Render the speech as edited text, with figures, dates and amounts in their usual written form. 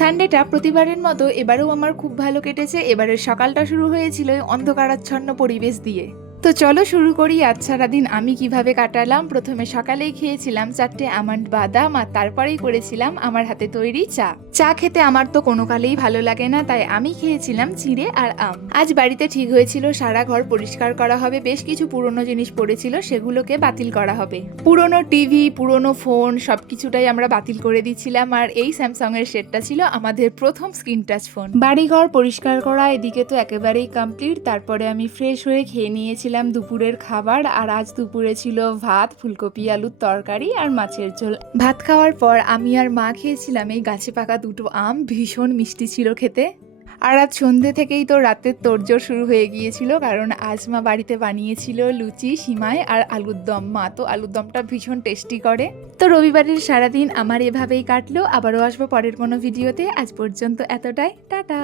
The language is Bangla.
সানডেটা প্রতিবারের মতো এবারেও আমার খুব ভালো কেটেছে। এবারের সকালটা শুরু হয়েছিল এই অন্ধকারাচ্ছন্ন পরিবেশ দিয়ে। তো চলো শুরু করি আজ সারাদিন আমি কিভাবে কাটালাম। প্রথমে সকালেই খেয়েছিলাম 4টে আমন্ড বাদাম, আর তারপরেই করেছিলাম আমার হাতে তৈরি চা। চা খেতে আমার তো কোনো কালেই ভালো লাগে না, তাই আমি খেয়েছিলাম চিঁড়ে আর আম। আজ বাড়িতে ঠিক হয়েছিল সারা ঘর পরিষ্কার করা হবে, বেশ কিছু পুরনো জিনিস পড়েছিল সেগুলোকে বাতিল করা হবে। পুরনো টিভি, পুরনো ফোন সবকিছুটাই আমরা বাতিল করে দিচ্ছিলাম। আর এই স্যামসাং এর সেটটা ছিল আমাদের প্রথম স্ক্রিন টাচ ফোন। বাড়িঘর পরিষ্কার করা এদিকে তো একেবারেই কমপ্লিট। তারপরে আমি ফ্রেশ হয়ে খেয়ে নিয়েছিলাম দুপুরের খাবার। আর আজ দুপুরে ছিল ভাত, ফুলকপি আলুর তরকারি আর মাছের ঝোল। ভাত খাওয়ার পর আমি আর মা খেয়েছিলাম এই গাছে পাকা 2টো আম, ভীষণ মিষ্টি ছিল খেতে। আর আজ সন্ধ্যে থেকেই তো রাতের তোড়জোড় শুরু হয়ে গিয়েছিল, কারণ আজ মা বাড়িতে বানিয়েছিল লুচি, সিমাই আর আলুর দম। মা তো আলুর দমটা ভীষণ টেস্টি করে। তো রবিবারের সারাদিন আমার এভাবেই কাটলো। আবারও আসবো পরের কোনো ভিডিওতে। আজ পর্যন্ত এতটাই, টাটা।